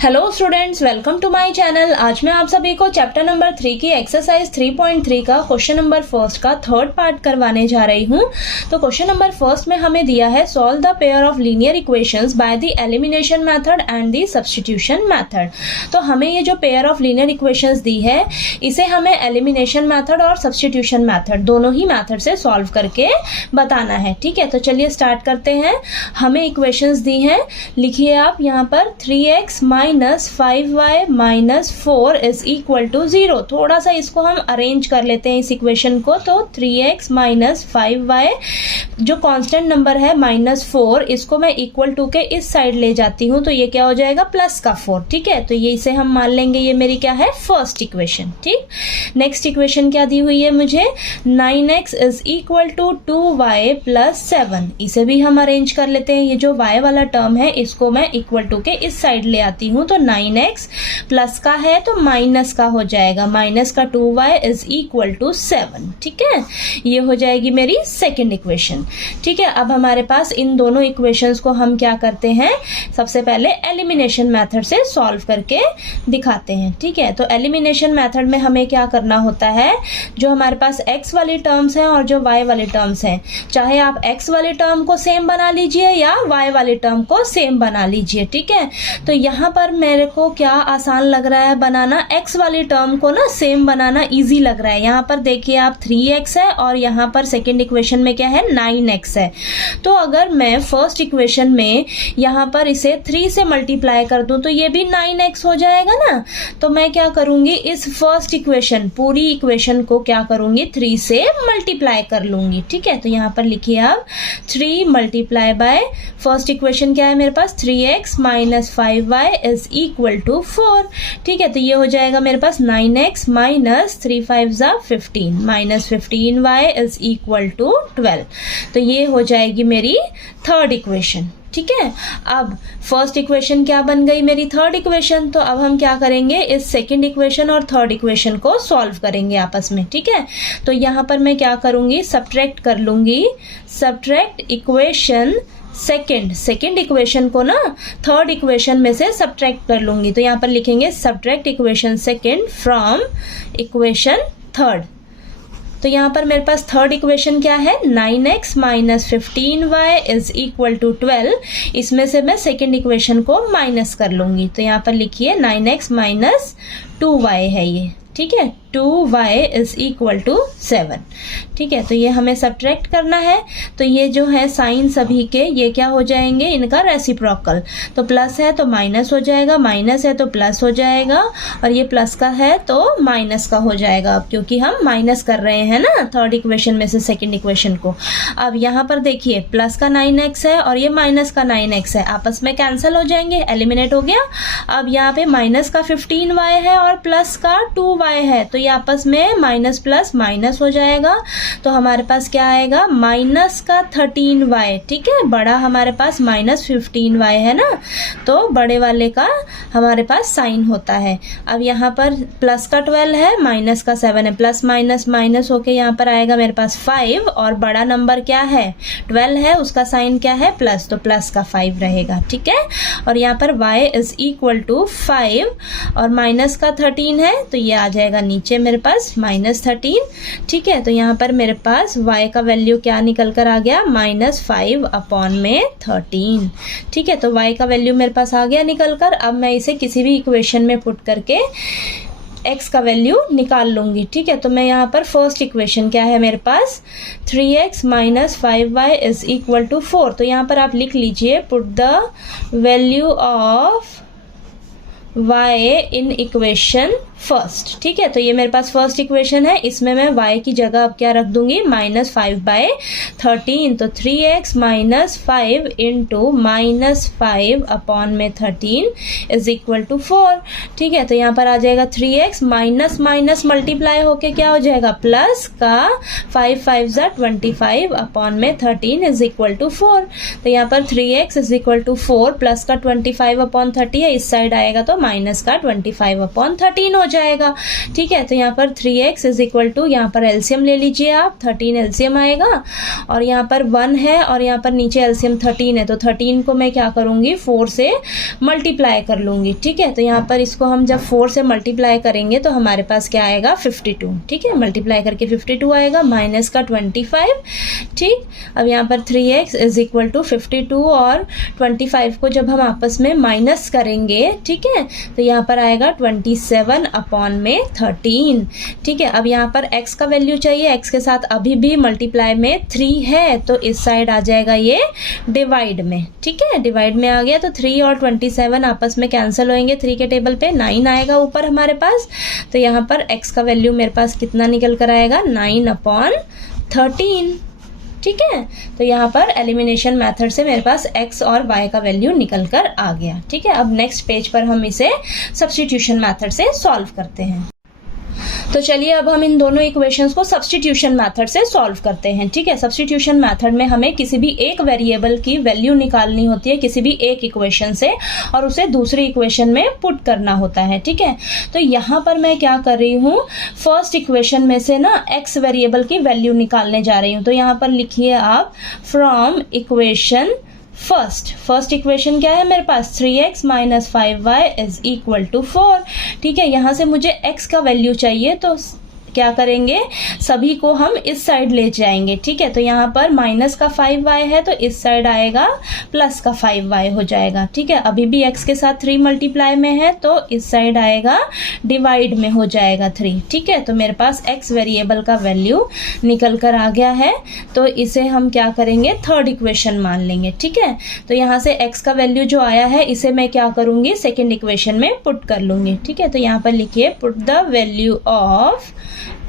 Hello students, welcome to my channel. आज मैं आप सभी को चैप्टर नंबर 3 की एक्सरसाइज 3.3 का क्वेश्चन नंबर फर्स्ट का थर्ड पार्ट करवाने जा रही हूँ। तो क्वेश्चन नंबर फर्स्ट में हमें दिया है solve the pair of linear equations by the elimination method and the substitution method. तो हमें ये जो पेयर ऑफ लीनियर इक्वेशंस दी है इसे हमें एलिमिनेशन मेथड और सब्स्टिट्यूशन मेथड दोनों ही मेथड से सॉल्व करके बताना है। ठीक है, तो चलिए स्टार्ट करते हैं। हमें इक्वेशंस दी हैं, लिखिए आप यहाँ पर 3x minus 5y minus 4 is equal to 0। थोड़ा सा इसको हम अरेंज कर लेते हैं इस इक्वेशन को। तो 3x माइनस 5y जो कांस्टेंट नंबर है माइनस 4, इसको मैं इक्वल टू के इस साइड ले जाती हूँ तो ये क्या हो जाएगा प्लस का 4। ठीक है, तो ये इसे हम मान लेंगे ये मेरी क्या है फर्स्ट इक्वेशन। ठीक, नेक्स्ट इक्वेशन क्या दी हुई है मुझे 9x is equal to 2y plus 7। इसे भी हम अरेंज कर लेते हैं। ये जो y वाला टर्म है इसको मैं इक्वल टू के इस साइड ले आती हूँ तो 9x प्लस का है तो माइनस का हो जाएगा, माइनस का 2y इज इक्वल टू 7। ठीक है, ये हो जाएगी मेरी सेकेंड इक्वेशन। ठीक है, अब हमारे पास इन दोनों इक्वेशंस को हम क्या करते हैं, सबसे पहले एलिमिनेशन मेथड से सॉल्व करके दिखाते हैं। ठीक है, तो एलिमिनेशन मेथड में हमें क्या करना होता है, जो हमारे पास x वाली टर्म्स हैं और जो y वाली टर्म्स हैं, चाहे आप x वाले टर्म को सेम बना लीजिए या y वाले टर्म को सेम बना लीजिए। ठीक है, तो यहाँ पर मेरे को क्या आसान लग रहा है बनाना, x वाली टर्म को ना सेम बनाना इजी लग रहा है। यहाँ पर देखिए आप 3x है और यहाँ पर सेकेंड इक्वेशन में क्या है 9x है। तो अगर मैं फर्स्ट इक्वेशन में यहाँ पर इसे 3 से मल्टीप्लाई कर दूं तो ये भी 9x हो जाएगा ना। तो मैं क्या करूंगी, इस फर्स्ट इक्वेशन पूरी इक्वेशन को क्या करूंगी 3 से मल्टीप्लाई कर लूंगी। ठीक है, तो यहाँ पर लिखिए आप 3 मल्टीप्लाई बाय फर्स्ट इक्वेशन क्या है मेरे पास 3x minus 5y is equal to 4। ठीक है, तो ये हो जाएगा मेरे पास 9x माइनस 3 5 जा 15 minus 15y is equal to 12। तो ये हो जाएगी मेरी थर्ड इक्वेशन। ठीक है, अब फर्स्ट इक्वेशन क्या बन गई मेरी थर्ड इक्वेशन। तो अब हम क्या करेंगे, इस सेकंड इक्वेशन और थर्ड इक्वेशन को सॉल्व करेंगे आपस में। ठीक है, तो यहाँ पर मैं क्या करूंगी, सब्ट्रैक्ट कर लूंगी, सब्ट्रैक्ट इक्वेशन सेकेंड इक्वेशन को ना थर्ड इक्वेशन में से सब्ट्रैक्ट कर लूंगी। तो यहाँ पर लिखेंगे subtract equation second from equation third. तो यहाँ पर मेरे पास थर्ड इक्वेशन क्या है 9x minus 15y is equal to 12। इसमें से मैं सेकेंड इक्वेशन को माइनस कर लूंगी। तो यहाँ पर लिखिए 9x माइनस 2y है ये। ठीक है, 2y इज इक्वल टू 7। ठीक है, तो ये हमें सब्ट्रैक्ट करना है। तो ये जो है साइन सभी के ये क्या हो जाएंगे, इनका रेसिप्रोकल। तो प्लस है तो माइनस हो जाएगा, माइनस है तो प्लस हो जाएगा, और ये प्लस का है तो माइनस का हो जाएगा। अब क्योंकि हम माइनस कर रहे हैं ना थर्ड इक्वेशन में से सेकेंड इक्वेशन को। अब यहाँ पर देखिए प्लस का 9x है और ये माइनस का 9x है, आपस में कैंसिल हो जाएंगे, एलिमिनेट हो गया। अब यहाँ पे माइनस का 15y है और प्लस का 2y है, तो ये आपस में माइनस प्लस माइनस हो जाएगा। तो हमारे पास क्या आएगा माइनस का 13y। ठीक है, बड़ा हमारे पास माइनस 15y है ना, तो बड़े वाले का हमारे पास साइन होता है। अब यहाँ पर प्लस का 12 है, माइनस का 7 है, प्लस माइनस माइनस होके यहाँ पर आएगा मेरे पास 5, और बड़ा नंबर क्या है 12 है, उसका साइन क्या है प्लस, तो प्लस का 5 रहेगा। ठीक है, और यहाँ पर y इज इक्वल टू 5 और माइनस का 13 है तो ये आ जाएगा नीचे मेरे पास माइनस 13। ठीक है, तो यहाँ पर मेरे पास y का वैल्यू क्या निकल कर आ गया माइनस 5 अपॉन में 13। ठीक है, तो y का वैल्यू मेरे पास आ गया निकल कर। अब मैं इसे किसी भी इक्वेशन में पुट करके x का वैल्यू निकाल लूंगी। ठीक है, तो मैं यहाँ पर फर्स्ट इक्वेशन क्या है मेरे पास 3x minus 5y is equal to 4। तो यहाँ पर आप लिख लीजिए put the value of y in equation first. ठीक है, तो ये मेरे पास फर्स्ट इक्वेशन है, इसमें मैं y की जगह अब क्या रख दूंगी माइनस 5/13। तो 3x minus 5 into minus 5 upon में 13 इज इक्वल टू 4। ठीक है, तो यहाँ पर आ जाएगा 3x माइनस माइनस मल्टीप्लाई होके क्या हो जाएगा प्लस का 5 5 जा 25 अपॉन में 13 इज इक्वल टू 4। तो यहाँ पर 3x is equal to 4 plus का 25 अपॉन 30 है, इस साइड आएगा तो माइनस का 25 अपॉन 13 हो जाएगा। ठीक है, तो यहाँ पर 3x इज इक्वल टू, यहाँ पर एलसीएम ले लीजिए आप, 13 एलसीएम आएगा और यहाँ पर 1 है और यहाँ पर नीचे एलसीएम 13 है, तो 13 को मैं क्या करूँगी 4 से मल्टीप्लाई कर लूँगी। ठीक है, तो यहाँ पर इसको हम जब 4 से मल्टीप्लाई करेंगे तो हमारे पास क्या आएगा 52। ठीक है, मल्टीप्लाई करके 52 आएगा, माइनस का 25। ठीक, अब यहाँ पर 3x इज इक्वल टू 52 और 25 को जब हम आपस में माइनस करेंगे, ठीक है, तो यहाँ पर आएगा 27 अपॉन में 13। ठीक है, अब यहाँ पर x का वैल्यू चाहिए, x के साथ अभी भी मल्टीप्लाई में 3 है तो इस साइड आ जाएगा ये डिवाइड में। ठीक है, डिवाइड में आ गया तो 3 और 27 आपस में कैंसिल होंगे, 3 के टेबल पे 9 आएगा ऊपर हमारे पास, तो यहाँ पर x का वैल्यू मेरे पास कितना निकल कर आएगा 9 अपॉन 13। ठीक है, तो यहाँ पर एलिमिनेशन मेथड से मेरे पास x और y का वैल्यू निकल कर आ गया। ठीक है, अब नेक्स्ट पेज पर हम इसे सब्स्टिट्यूशन मेथड से सॉल्व करते हैं। तो चलिए अब हम इन दोनों इक्वेशंस को सब्स्टिट्यूशन मेथड से सॉल्व करते हैं। ठीक है, सब्स्टिट्यूशन मेथड में हमें किसी भी एक वेरिएबल की वैल्यू निकालनी होती है किसी भी एक इक्वेशन से और उसे दूसरी इक्वेशन में पुट करना होता है। ठीक है, तो यहाँ पर मैं क्या कर रही हूँ, फर्स्ट इक्वेशन में से ना x वेरिएबल की वैल्यू निकालने जा रही हूँ। तो यहाँ पर लिखिए आप फ्रॉम इक्वेशन फर्स्ट इक्वेशन क्या है मेरे पास 3x minus 5y is equal to 4। ठीक है, यहाँ से मुझे x का वैल्यू चाहिए तो क्या करेंगे, सभी को हम इस साइड ले जाएंगे। ठीक है, तो यहाँ पर माइनस का 5y है तो इस साइड आएगा प्लस का 5y हो जाएगा। ठीक है, अभी भी x के साथ 3 मल्टीप्लाई में है तो इस साइड आएगा डिवाइड में हो जाएगा 3। ठीक है, तो मेरे पास x वेरिएबल का वैल्यू निकल कर आ गया है, तो इसे हम क्या करेंगे थर्ड इक्वेशन मान लेंगे। ठीक है, तो यहाँ से x का वैल्यू जो आया है इसे मैं क्या करूँगी सेकेंड इक्वेशन में पुट कर लूँगी। ठीक है, तो यहाँ पर लिखिए put the value of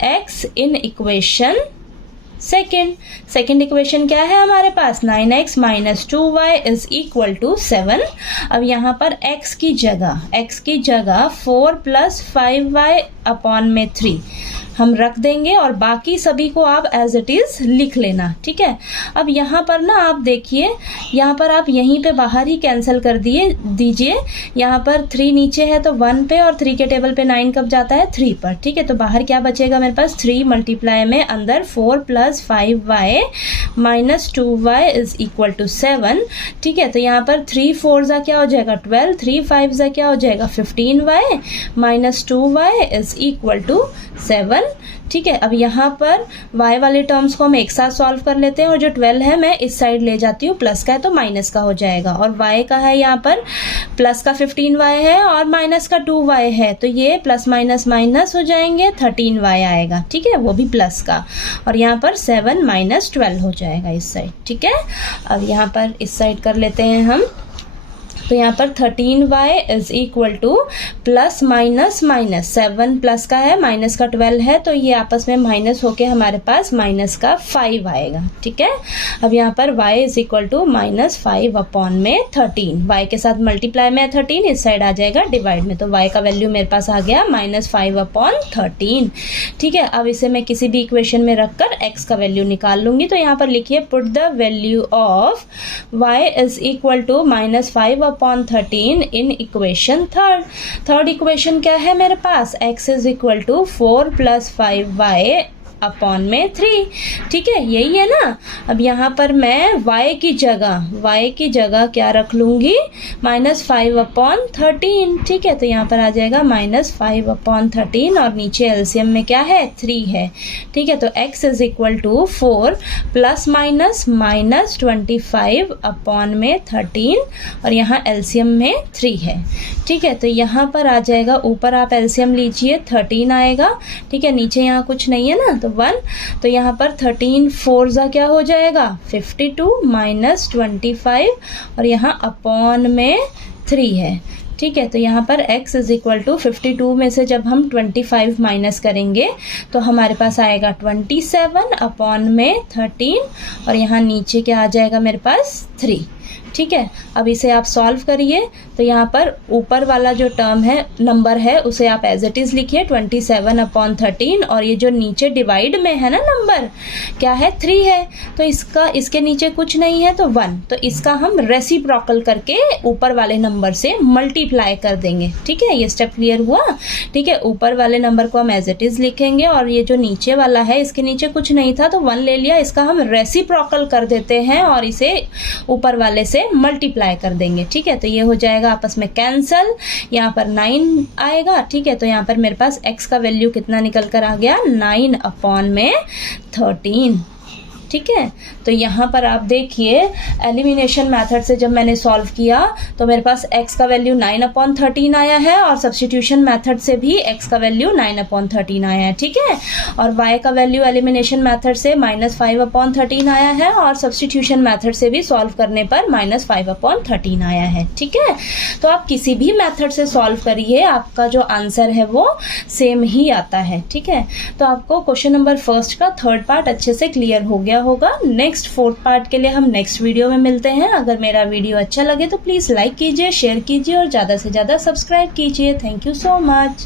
x in equation second equation क्या है हमारे पास 9x minus 2y is equal to 7। अब यहाँ पर x की जगह 4 प्लस 5y अपॉन में 3 हम रख देंगे और बाकी सभी को आप एज इट इज लिख लेना। ठीक है, अब यहाँ पर ना आप देखिए, यहाँ पर आप यहीं पे बाहर ही कैंसिल कर दीजिए। यहाँ पर 3 नीचे है तो 1 पे और 3 के टेबल पे 9 कब जाता है 3 पर। ठीक है, तो बाहर क्या बचेगा मेरे पास 3 मल्टीप्लाई में अंदर 4 plus 5y minus 2y is equal to 7। ठीक है, तो यहाँ पर 3 4 जा क्या हो जाएगा 12, 3 5 जा क्या हो जाएगा 15y minus 2y is equal to 7। ठीक है, अब यहाँ पर y वाले टर्म्स को हम एक साथ सॉल्व कर लेते हैं और जो 12 है मैं इस साइड ले जाती हूँ, प्लस का है तो माइनस का हो जाएगा और y का है यहाँ पर प्लस का 15y है और माइनस का 2y है, तो ये प्लस माइनस माइनस हो जाएंगे 13y आएगा। ठीक है, वो भी प्लस का, और यहाँ पर 7 माइनस 12 हो जाएगा इस साइड। ठीक है, अब यहाँ पर इस साइड कर लेते हैं हम, तो यहाँ पर 13y is equal two plus minus minus 7 plus का है माइनस का 12 है, तो ये आपस में माइनस होके हमारे पास माइनस का 5 आएगा। ठीक है, अब यहाँ पर y is equal to minus 5 upon में 13, y के साथ मल्टीप्लाई में 13 इस साइड आ जाएगा डिवाइड में, तो y का वैल्यू मेरे पास आ गया माइनस 5 अपॉन 13। ठीक है, अब इसे मैं किसी भी इक्वेशन में रखकर x का वैल्यू निकाल लूंगी। तो यहाँ पर लिखिए put the value of y is equal to minus 5 upon 13 in equation third equation क्या है मेरे पास x is equal to 4 plus 5y upon में 3। ठीक है, यही है ना। अब यहाँ पर मैं y की जगह क्या रख लूँगी माइनस 5 अपॉन 13। ठीक है, तो यहाँ पर आ जाएगा माइनस 5 अपॉन 13 और नीचे एलसीएम में क्या है 3 है। ठीक है, तो x is equal to 4 plus minus minus 25 upon में 13 और यहाँ एलसीएम में 3 है। ठीक है, तो यहाँ पर आ जाएगा, ऊपर आप एलसीएम लीजिए 13 आएगा। ठीक है, नीचे यहाँ कुछ नहीं है ना तो 1, तो यहाँ पर 13 4 जा क्या हो जाएगा 52 माइनस 25 और यहाँ अपॉन में 3 है। ठीक है, तो यहाँ पर x इज इक्वल टू 52 में से जब हम 25 माइनस करेंगे तो हमारे पास आएगा 27 अपॉन में 13 और यहाँ नीचे क्या आ जाएगा मेरे पास 3। ठीक है, अब इसे आप सॉल्व करिए। तो यहाँ पर ऊपर वाला जो टर्म है, नंबर है, उसे आप एज इट इज़ लिखिए 27/13, और ये जो नीचे डिवाइड में है ना नंबर, क्या है 3 है, तो इसके नीचे कुछ नहीं है तो 1, तो इसका हम रेसिप्रोकल करके ऊपर वाले नंबर से मल्टीप्लाई कर देंगे। ठीक है, ये स्टेप क्लियर हुआ। ठीक है, ऊपर वाले नंबर को हम एज इट इज़ लिखेंगे, और ये जो नीचे वाला है इसके नीचे कुछ नहीं था तो 1 ले लिया, इसका हम रेसिप्रोकल कर देते हैं और इसे ऊपर वाले से मल्टीप्लाई कर देंगे। ठीक है, तो ये हो जाएगा आपस में कैंसल, यहाँ पर 9 आएगा। ठीक है, तो यहाँ पर मेरे पास x का वैल्यू कितना निकल कर आ गया, 9/13। ठीक है, तो यहाँ पर आप देखिए एलिमिनेशन मेथड से जब मैंने सॉल्व किया तो मेरे पास x का वैल्यू 9/13 आया है, और सब्स्टिट्यूशन मेथड से भी x का वैल्यू 9/13 आया है। ठीक है, और y का वैल्यू एलिमिनेशन मेथड से -5/13 आया है, और सब्स्टिट्यूशन मेथड से भी सॉल्व करने पर -5/13 आया है। ठीक है, तो आप किसी भी मेथड से सॉल्व करिए, आपका जो आंसर है वो सेम ही आता है। ठीक है, तो आपको क्वेश्चन नंबर फर्स्ट का थर्ड पार्ट अच्छे से क्लियर हो गया होगा। नेक्स्ट फोर्थ पार्ट के लिए हम नेक्स्ट वीडियो में मिलते हैं। अगर मेरा वीडियो अच्छा लगे तो प्लीज़ लाइक कीजिए, शेयर कीजिए और ज़्यादा से ज़्यादा सब्सक्राइब कीजिए। Thank you so much.